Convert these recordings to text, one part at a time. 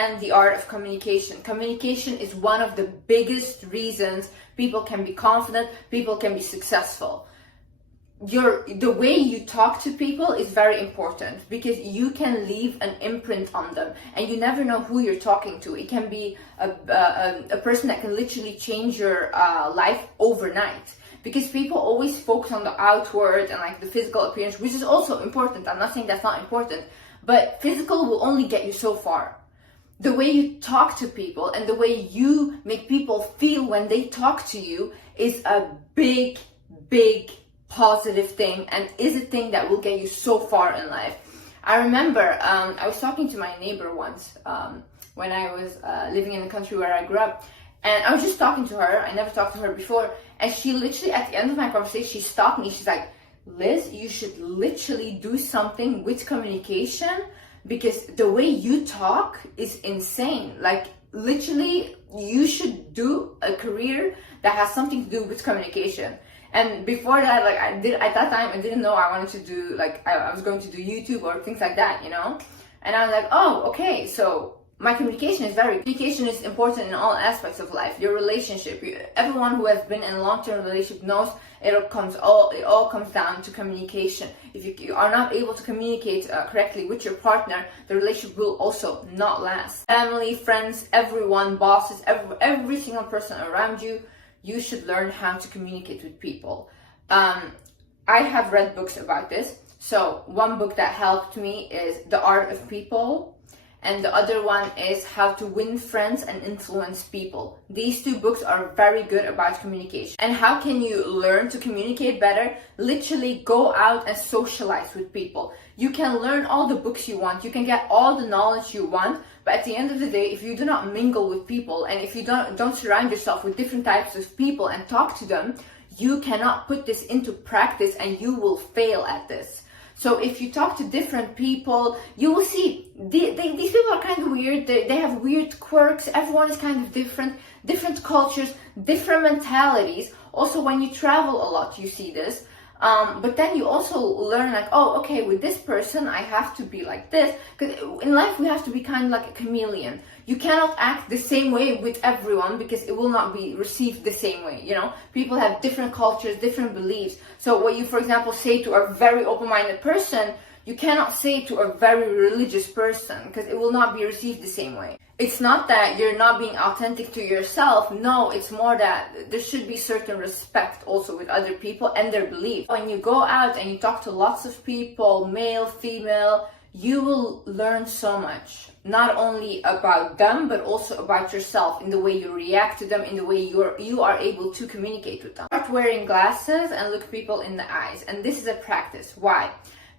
And the art of communication. Communication is one of the biggest reasons people can be confident, people can be successful. The way you talk to people is very important, because you can leave an imprint on them, and you never know who you're talking to. It can be a person that can literally change your life overnight, because people always focus on the outward and like the physical appearance, which is also important. I'm not saying that's not important, but physical will only get you so far. The way you talk to people and the way you make people feel when they talk to you is a big positive thing, and is a thing that will get you so far in life. I remember I was talking to my neighbor once when I was living in the country where I grew up, and I was just talking to her. I never talked to her before, and she literally, at the end of my conversation, she stopped me. She's like, Liz, you should literally do something with communication, because the way you talk is insane. Like, literally, you should do a career that has something to do with communication. And before that, like, at that time, I didn't know I wanted to do, like, I was going to do YouTube or things like that, you know? And I was like, oh, okay, so my communication is important in all aspects of life. Your relationship, everyone who has been in a long-term relationship knows it all comes down to communication. If you are not able to communicate correctly with your partner, the relationship will also not last. Family, friends, everyone, bosses, every single person around you, you should learn how to communicate with people. I have read books about this. So one book that helped me is The Art of People, and the other one is How to Win Friends and Influence People. These two books are very good about communication. And how can you learn to communicate better? Literally go out and socialize with people. You can learn all the books you want, you can get all the knowledge you want, but at the end of the day, if you do not mingle with people, and if you don't surround yourself with different types of people and talk to them, you cannot put this into practice, and you will fail at this. So if you talk to different people, you will see these people are kind of weird. They have weird quirks. Everyone is kind of different cultures, different mentalities. Also, when you travel a lot, you see this. But then you also learn, like, oh, okay, with this person, I have to be like this. Because in life, we have to be kind of like a chameleon. You cannot act the same way with everyone, because it will not be received the same way, you know? People have different cultures, different beliefs. So what you, for example, say to a very open-minded person, you cannot say to a very religious person, because it will not be received the same way. It's not that you're not being authentic to yourself. No, it's more that there should be certain respect also with other people and their beliefs. When you go out and you talk to lots of people, male, female, you will learn so much. Not only about them, but also about yourself, in the way you react to them, in the way you are able to communicate with them. Start wearing glasses and look people in the eyes. And this is a practice. Why?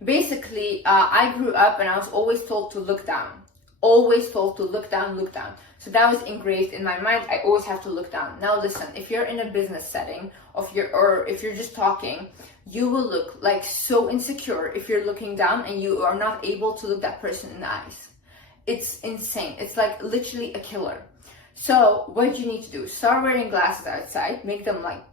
Basically, I grew up and I was always told to look down. Always told to look down, look down. So that was engraved in my mind. I always have to look down. Now listen, if you're in a business setting, or if you're just talking, you will look like so insecure if you're looking down and you are not able to look that person in the eyes. It's insane. It's like literally a killer. So what you need to do, start wearing glasses outside, make them like,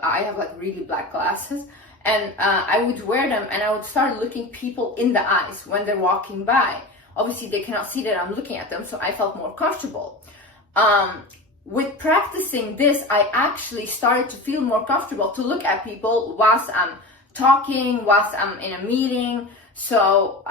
I have like really black glasses, and I would wear them and I would start looking people in the eyes when they're walking by. Obviously, they cannot see that I'm looking at them, so I felt more comfortable. With practicing this, I actually started to feel more comfortable to look at people whilst I'm talking, whilst I'm in a meeting. So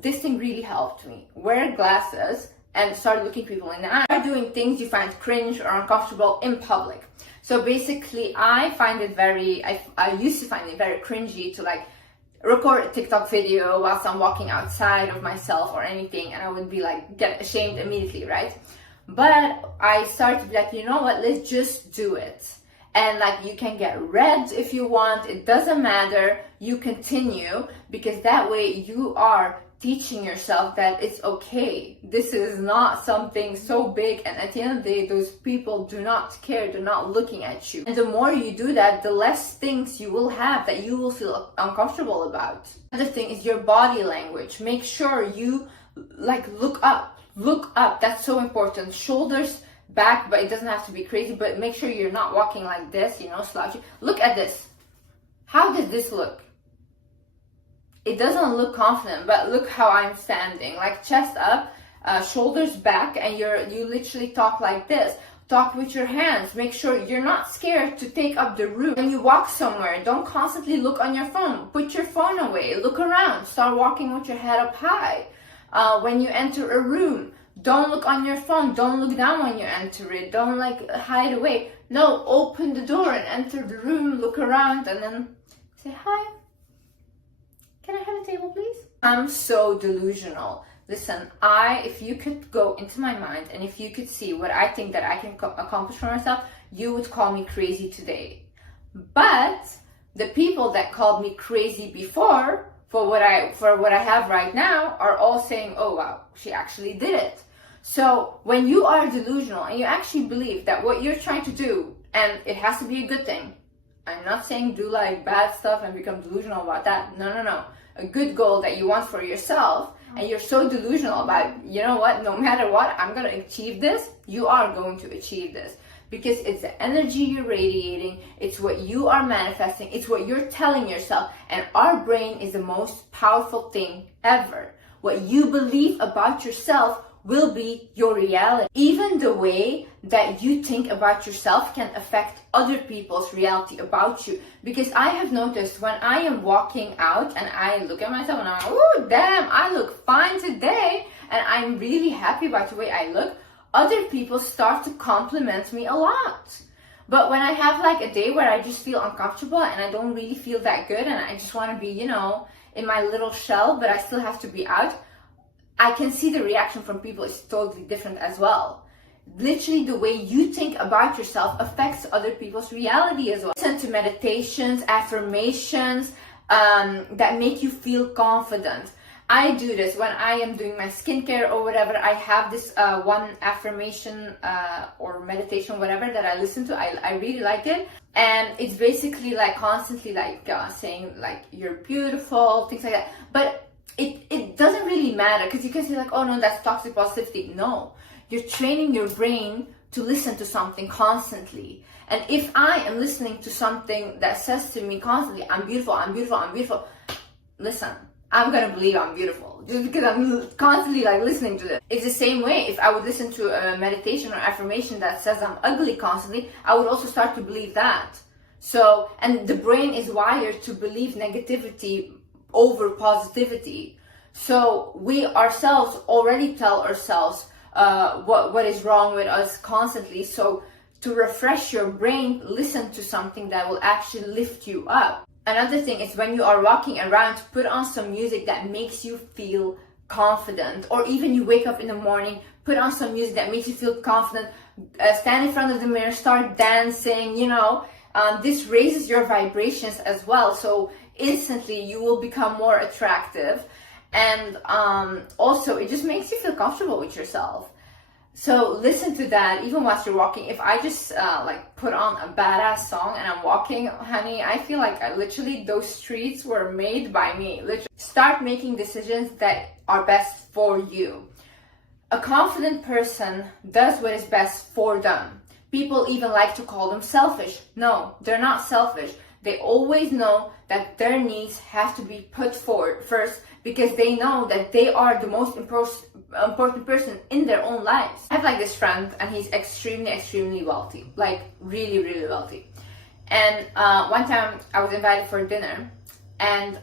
this thing really helped me. Wear glasses and start looking people in the eye. Start doing things you find cringe or uncomfortable in public. So basically, I used to find it very cringy to like record a TikTok video whilst I'm walking outside of myself or anything, and I would be like, get ashamed immediately, right? But I started to be like, you know what, let's just do it. And like, you can get red if you want, it doesn't matter, you continue, because that way you are teaching yourself that it's okay. This is not something so big, and at the end of the day, those people do not care, they're not looking at you. And the more you do that, the less things you will have that you will feel uncomfortable about. Another thing is your body language. Make sure you like look up, that's so important. Shoulders back, but it doesn't have to be crazy, but make sure you're not walking like this, you know, slouching. Look at this. How does this look? It doesn't look confident, but look how I'm standing, like chest up. shoulders back, and you literally talk like this. Talk with your hands. Make sure you're not scared to take up the room. When you walk somewhere, don't constantly look on your phone. Put your phone away. Look around. Start walking with your head up high. When you enter a room, don't look on your phone. Don't look down when you enter it. Don't like hide away. No, open the door and enter the room. Look around and then say, hi. Can I have a table, please? I'm so delusional. Listen, if you could go into my mind and if you could see what I think that I can accomplish for myself, you would call me crazy today. But the people that called me crazy before for what I have right now are all saying, oh wow, she actually did it. So when you are delusional and you actually believe that what you're trying to do, and it has to be a good thing. I'm not saying do like bad stuff and become delusional about that. No. A good goal that you want for yourself, and you're so delusional about, you know what, no matter what, I'm going to achieve this. You are going to achieve this because it's the energy you're radiating. It's what you are manifesting. It's what you're telling yourself. And our brain is the most powerful thing ever. What you believe about yourself will be your reality. Even the way that you think about yourself can affect other people's reality about you. Because I have noticed when I am walking out and I look at myself and I'm like, oh damn, I look fine today, and I'm really happy about the way I look, other people start to compliment me a lot. But when I have like a day where I just feel uncomfortable and I don't really feel that good and I just want to be, in my little shell, but I still have to be out, I can see the reaction from people is totally different as well. Literally, the way you think about yourself affects other people's reality as well. Listen to meditations, affirmations that make you feel confident. I do this when I am doing my skincare or whatever. I have this one affirmation or meditation, whatever, that I listen to. I really like it. And it's basically like constantly like saying like, you're beautiful, things like that. But it doesn't really matter, because you can say like, oh no, that's toxic positivity. No, you're training your brain to listen to something constantly. And if I am listening to something that says to me constantly, I'm beautiful, I'm beautiful, I'm beautiful, listen, I'm gonna believe I'm beautiful just because I'm constantly like listening to this. It's the same way if I would listen to a meditation or affirmation that says I'm ugly constantly, I would also start to believe that. So, and the brain is wired to believe negativity over positivity. So we ourselves already tell ourselves what is wrong with us constantly. So to refresh your brain, listen to something that will actually lift you up. Another thing is when you are walking around, put on some music that makes you feel confident. Or even you wake up in the morning, put on some music that makes you feel confident. Stand in front of the mirror, start dancing, this raises your vibrations as well. So instantly you will become more attractive. And also it just makes you feel comfortable with yourself. So listen to that even whilst you're walking. If I just like put on a badass song and I'm walking, honey, I feel like literally those streets were made by me. Literally. Start making decisions that are best for you. A confident person does what is best for them. People even like to call them selfish. No, they're not selfish. They always know that their needs have to be put forward first, because they know that they are the most important person in their own lives. I have like this friend and he's extremely wealthy, like really wealthy. And one time I was invited for dinner, and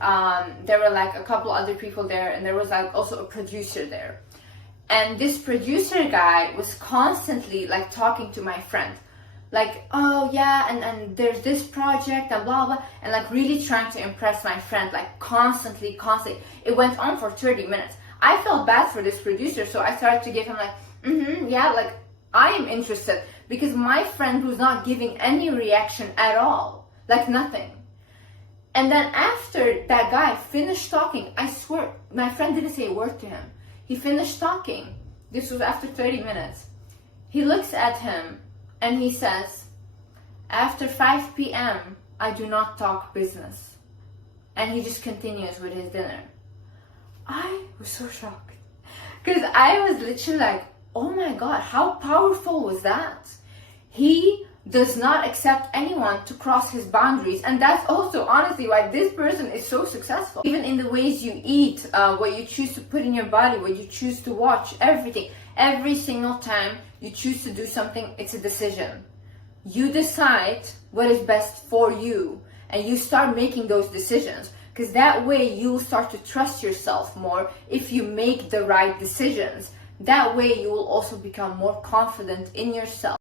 there were like a couple other people there, and there was like also a producer there. And this producer guy was constantly like talking to my friend, like, oh yeah, and there's this project and blah blah, and like really trying to impress my friend, like constantly. It went on for 30 minutes. I felt bad for this producer, so I started to give him like, yeah, like I am interested, because my friend was not giving any reaction at all, like nothing. And then after that guy finished talking, I swear my friend didn't say a word to him. He finished talking. This was after 30 minutes. He looks at him and he says, after 5 p.m., I do not talk business. And he just continues with his dinner. I was so shocked, because I was literally like, oh my God, how powerful was that? He does not accept anyone to cross his boundaries, and that's also honestly why this person is so successful. Even in the ways you eat, what you choose to put in your body, what you choose to watch, everything, every single time you choose to do something, it's a decision. You decide what is best for you, and you start making those decisions, because that way you will start to trust yourself more if you make the right decisions. That way you will also become more confident in yourself.